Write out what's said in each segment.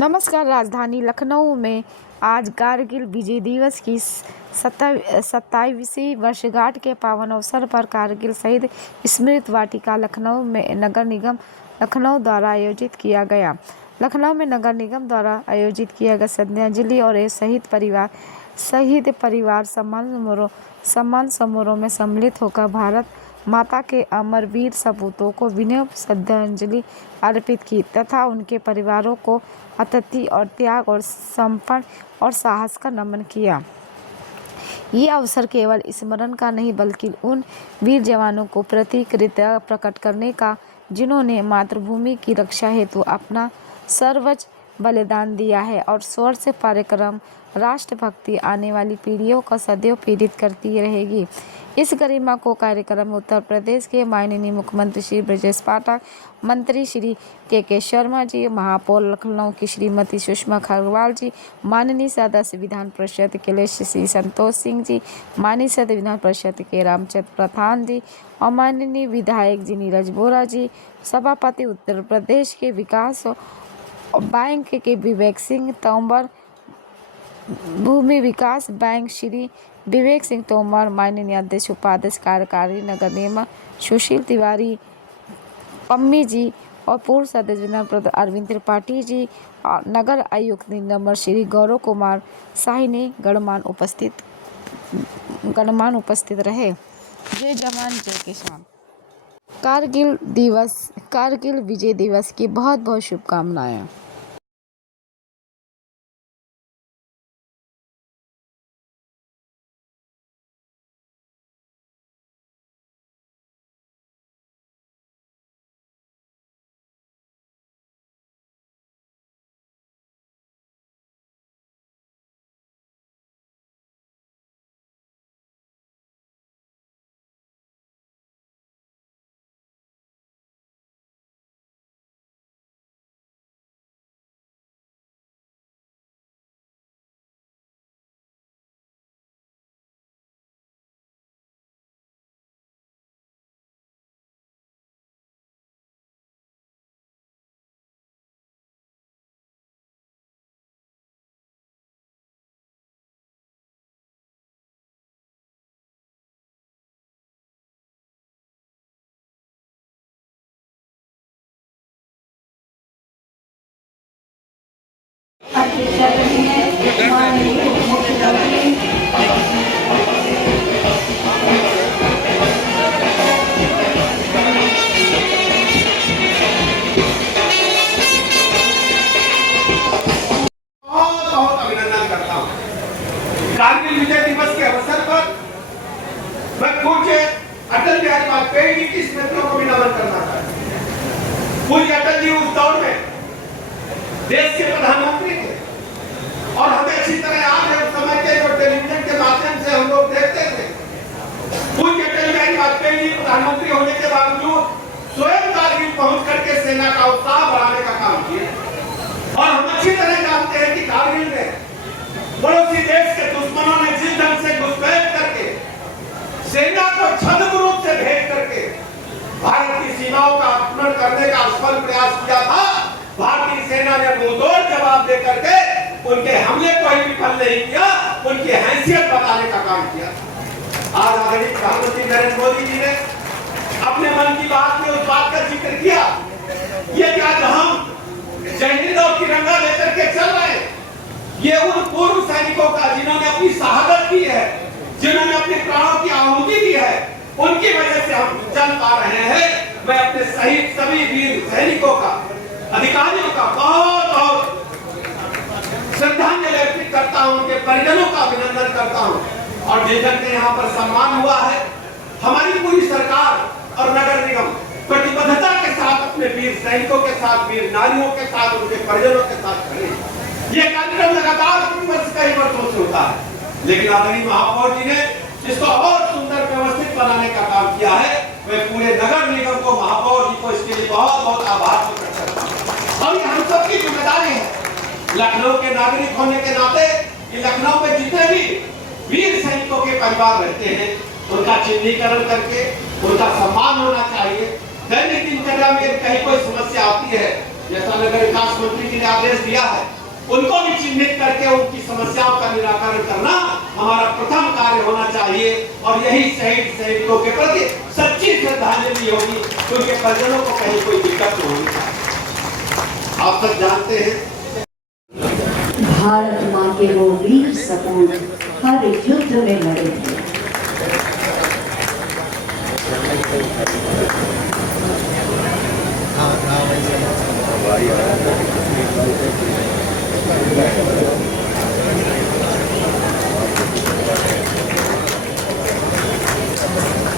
नमस्कार। राजधानी लखनऊ में आज कारगिल विजय दिवस की 27वीं वर्षगांठ के पावन अवसर पर कारगिल शहीद स्मृति वाटिका लखनऊ में नगर निगम लखनऊ द्वारा आयोजित किया गया। लखनऊ में नगर निगम द्वारा आयोजित किया गया श्रद्धांजलि और शहीद परिवार सम्मान समारोह में सम्मिलित होकर भारत माता के अमरवीर सपूतों को विनम्र श्रद्धांजलि अर्पित की तथा उनके परिवारों को अतिथि और त्याग और समर्पण और साहस का नमन किया। ये अवसर केवल स्मरण का नहीं बल्कि उन वीर जवानों को प्रति कृतज्ञता प्रकट करने का जिन्होंने मातृभूमि की रक्षा हेतु अपना सर्वोच्च बलिदान दिया है और स्वर से कार्यक्रम राष्ट्रभक्ति आने वाली पीढ़ियों को सदैव प्रेरित करती रहेगी। इस गरिमा को कार्यक्रम में उत्तर प्रदेश के माननीय मुख्यमंत्री श्री ब्रजेश पाठक, मंत्री श्री के शर्मा जी, महापौर लखनऊ की श्रीमती सुषमा खरवाल जी, माननीय सदस्य विधान परिषद के श्री संतोष सिंह जी, माननीय सदस्य विधान परिषद के रामचंद्र प्रधान जी और माननीय विधायक जी नीरज बोरा जी, सभापति उत्तर प्रदेश के विकास बैंक के विवेक सिंह तोमर, भूमि विकास बैंक श्री विवेक सिंह तोमर, माननीय अध्यक्ष उपाध्यक्ष कार्यकारी नगर निगम सुशील तिवारी पम्मी जी और पूर्व सदस्य विधान अरविंद त्रिपाठी जी और नगर आयुक्त नंबर श्री गौरव कुमार शाही ने गणमान्य उपस्थित रहे। जय जवान जय किसान। कारगिल विजय दिवस की बहुत बहुत शुभकामनाएं। कारगिल विजय दिवस के अवसर पर मैं पूज्य अटल बिहारी वाजपेयी जी की स्मृतियों को भी नमन करना चाहता हूं। पूज्य अटल जी उस दौर में देश के प्रधानमंत्री थे और हमें अच्छी तरह याद है उस समय के जो टेलीविजन के माध्यम से हम लोग देखते थे। पूज्य अटल बिहारी वाजपेयी जी प्रधानमंत्री होने के बावजूद स्वयं कारगिल पहुंच करके सेना का उत्साह बढ़ाने का काम किया और हम अच्छी तरह जानते हैं कि कारगिल में पड़ोसी देश के दुश्मनों ने जिस ढंग से घुसपैठ करके सेना को छद्म रूप से भेज करके भारत की सीमाओं का आक्रमण करने का असफल प्रयास किया था, भारतीय सेना ने मुंहतोड़ जवाब दे करके उनके हमले को ही विफल नहीं किया, उनकी हैसियत बताने का काम किया। आज आदरणीय प्रधानमंत्री नरेंद्र मोदी जी ने अपने मन की बात में उस बात का जिक्र किया, ये क्या हम जय हिंद और तिरंगा लेकर के चल रहे हैं, ये उन पूर्व सैनिकों का जिन्होंने अपनी शहादत की है, जिन्होंने अपने प्राणों की आहुति दी है, उनकी वजह से हम चल पा रहे हैं। मैं अपने शहीद सभी वीर सैनिकों का, अधिकारियों का बहुत बहुत श्रद्धांजलि अर्पित करता हूं, उनके परिजनों का अभिनंदन करता हूं और जिन के यहाँ पर सम्मान हुआ है, हमारी पूरी सरकार और नगर निगम प्रतिबद्धता के साथ अपने वीर सैनिकों के साथ, वीर नारियों के साथ, उनके परिजनों के साथ खड़े। ये कार्यक्रम लगातार कई वर्षों से होता है, लेकिन आदरणीय महापौर जी ने इसको और सुंदर व्यवस्थित बनाने का काम किया है। मैं पूरे नगर निगम को, महापौर जी को इसके लिए बहुत बहुत आभार प्रकट करता हूँ और ये हम सबकी जिम्मेदारी है लखनऊ के नागरिक होने के नाते कि लखनऊ में जितने भी वीर सैनिकों के परिवार रहते हैं उनका चिन्हीकरण करके उनका सम्मान होना चाहिए। दैनिक दिनचर्या में कहीं कोई समस्या आती है जैसा नगर विकास मंत्री जी ने आदेश दिया है, उनको भी चिन्हित करके उनकी समस्याओं का निराकरण करना हमारा प्रथम कार्य होना चाहिए। और यही शहीद सैनिकों के प्रति सच्ची श्रद्धांजलि होगी, क्योंकि परिजनों को कहीं कोई दिक्कत नहीं होगी। आप सब जानते हैं भारत माँ के वो वीर सपूत हर युद्ध में लड़े थे।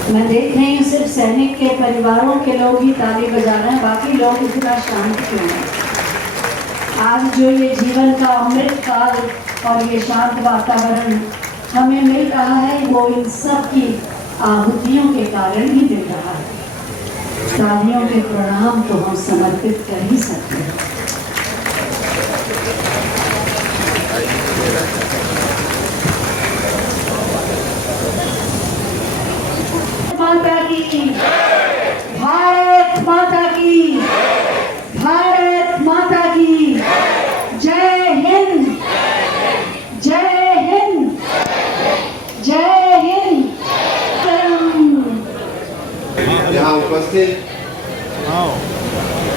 मैं देख रही हूँ सिर्फ सैनिक के परिवारों के लोग ही ताली बजा रहे हैं, बाकी लोग इतना शांत क्यों हैं? आज जो ये जीवन का अमृत काल और ये शांत वातावरण हमें मिल रहा है, वो इन सब की आहुतियों के कारण ही मिल रहा है। तालियों के प्रणाम तो हम समर्पित कर ही सकते हैं। माता की, भारत माता की, भारत माता की जय हिंद, जय हिंद, जय हिंद। यहाँ उपस्थित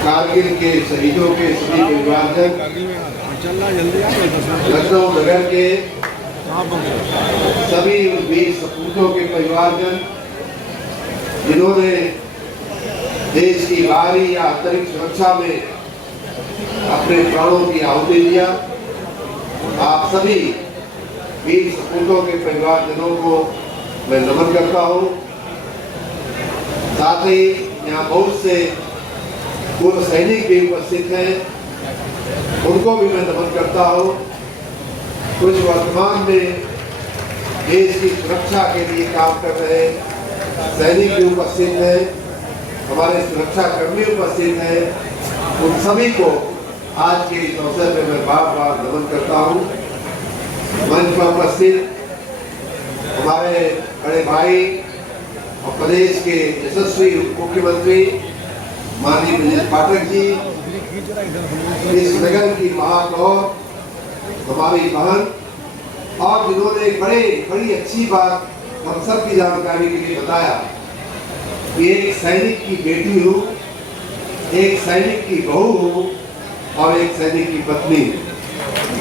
कारगिल के शहीदों के सभी परिवारजन, लखनऊ नगर के सभी वीर सपूतों के परिवारजन, जिन्होंने देश की बाहरी या आंतरिक सुरक्षा में अपने प्राणों की आहुति दिया, आप सभी वीर सपूतों के परिवारजनों को मैं नमन करता हूँ। साथ ही यहाँ बहुत से पूर्व सैनिक भी उपस्थित हैं, उनको भी मैं नमन करता हूँ। कुछ वर्तमान में देश की सुरक्षा के लिए काम कर रहे सैनिक भी उपस्थित हैं, हमारे सुरक्षा कर्मी उपस्थित हैं, उन सभी को आज के इस अवसर में मैं बार बार नमन करता हूँ। मंच पर उपस्थित हमारे बड़े भाई और प्रदेश के यशस्वी मुख्यमंत्री माननीय ब्रजेश पाठक जी, इस नगर की महापौर हमारी बहन, और जिन्होंने बड़ी अच्छी बात हम सबकी जानकारी के लिए बताया कि एक सैनिक की बेटी हूँ, एक सैनिक की बहू हूँ और एक सैनिक की पत्नी।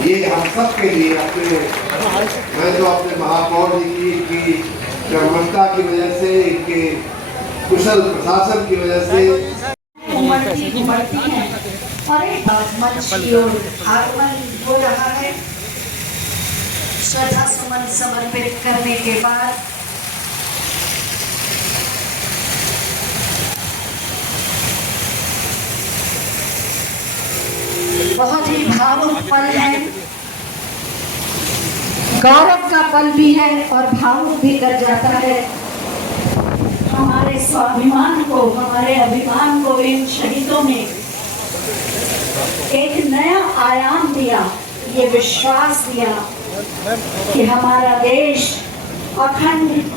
ये हम सब के लिए मैं तो अपने महापौर जी की कर्मठता की वजह से, इनके कुशल प्रशासन की वजह से उमड़ती हैं और एक मंच की ओर आगमन हो रहा है। श्रद्धा सुमन समर्पित करने के बाद बहुत ही भावुक पल है, गौरव का पल भी है और भावुक भी कर जाता है। हमारे स्वाभिमान को, हमारे अभिमान को इन शहीदों ने एक नया आयाम दिया, ये विश्वास दिया कि हमारा देश अखंड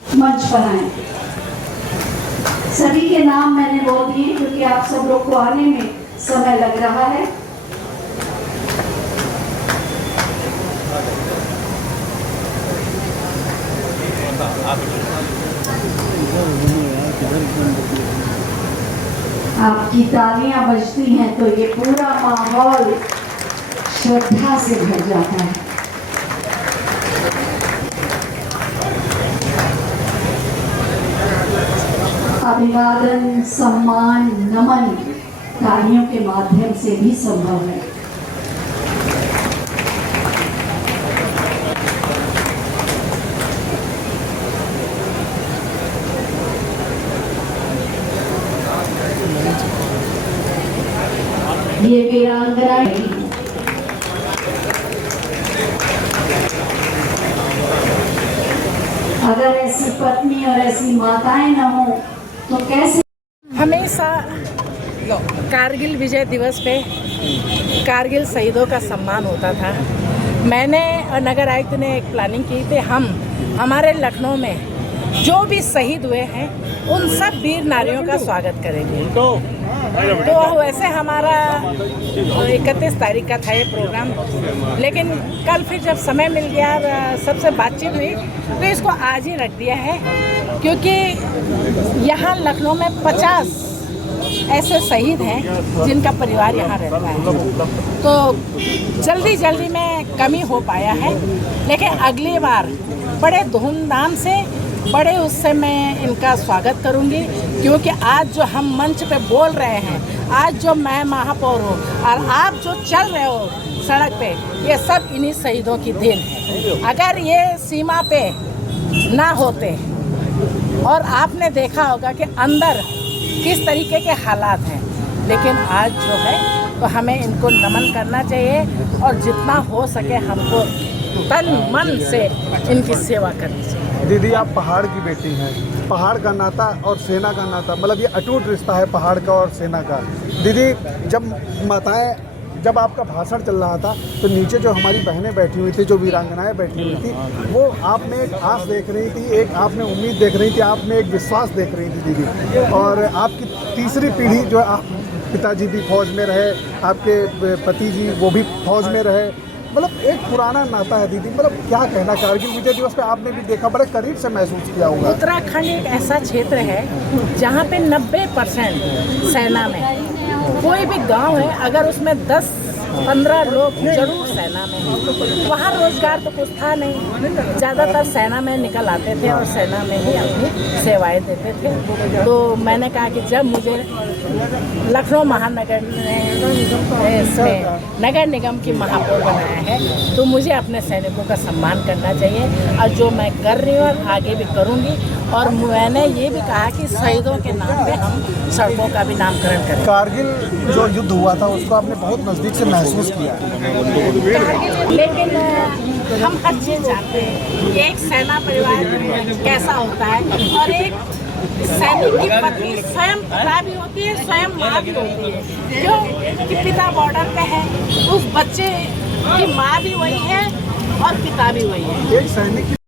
मंच पर आए। सभी के नाम मैंने बोल दिए क्योंकि आप सब लोग को आने में समय लग रहा है। आपकी तालियां बजती हैं तो ये पूरा माहौल श्रद्धा से भर जाता है। अभिवादन, सम्मान, नमन तालियों के माध्यम से भी संभव है। ये वीरांगना अगर ऐसी पत्नी और ऐसी माताएं न हो तो कैसे। हमेशा कारगिल विजय दिवस पे कारगिल शहीदों का सम्मान होता था। मैंने और नगर आयुक्त ने एक प्लानिंग की थी, हम हमारे लखनऊ में जो भी शहीद हुए हैं उन सब वीर नारियों का स्वागत करेंगे। तो वैसे हमारा 31 तारीख का था ये प्रोग्राम, लेकिन कल फिर जब समय मिल गया और सबसे बातचीत हुई तो इसको आज ही रख दिया है, क्योंकि यहाँ लखनऊ में 50 ऐसे शहीद हैं जिनका परिवार यहाँ रहता है। तो जल्दी में कमी हो पाया है, लेकिन अगली बार बड़े धूमधाम से बड़े उससे मैं इनका स्वागत करूंगी, क्योंकि आज जो हम मंच पे बोल रहे हैं, आज जो मैं महापौर हूँ और आप जो चल रहे हो सड़क पे, ये सब इन्हीं शहीदों की देन है। अगर ये सीमा पे ना होते और आपने देखा होगा कि अंदर किस तरीके के हालात हैं, लेकिन आज जो है तो हमें इनको नमन करना चाहिए और जितना हो सके हमको तन मन से इनकी सेवा करनी चाहिए। दीदी, आप पहाड़ की बेटी हैं। पहाड़ का नाता और सेना का नाता, मतलब ये अटूट रिश्ता है पहाड़ का और सेना का। दीदी, जब आपका भाषण चल रहा था तो नीचे जो हमारी बहनें बैठी हुई थी, जो वीरांगनाएं बैठी हुई थी, वो आप में एक आस देख रही थी, एक आप में उम्मीद देख रही थी, आप में एक विश्वास देख रही थी दीदी। और आपकी तीसरी पीढ़ी जो आप पिताजी भी फौज में रहे, आपके पति जी वो भी फौज में रहे, मतलब एक पुराना नाता है दीदी। मतलब क्या कहना, कारगिल विजय दिवस पे आपने भी देखा, बड़े करीब से महसूस किया होगा। उत्तराखंड एक ऐसा क्षेत्र है जहाँ पे 90% सेना में, कोई भी गांव है अगर उसमें 10-15 लोग जरूर सेना में हैं। वहाँ रोजगार तो कुछ था नहीं, ज़्यादातर सेना में निकल आते थे और सेना में ही अपनी सेवाएं देते थे। तो मैंने कहा कि जब मुझे लखनऊ महानगर ने इसमें नगर निगम की महापौर बनाया है तो मुझे अपने सैनिकों का सम्मान करना चाहिए, और जो मैं कर रही हूँ और आगे भी करूँगी। और मैंने ये भी कहा कि शहीदों के नाम पे हम सड़कों का भी नामकरण करें। कारगिल जो युद्ध हुआ था उसको आपने बहुत नज़दीक से महसूस किया, लेकिन हम हर चीज़ जानते हैं कि एक सेना परिवार कैसा होता है, और एक सैनिक की पत्नी स्वयं पिता भी होती है, स्वयं माँ भी होती है। क्यों कि पिता बॉर्डर पे है, उस बच्चे की माँ भी वही है और पिता भी वही है। एक सैनिक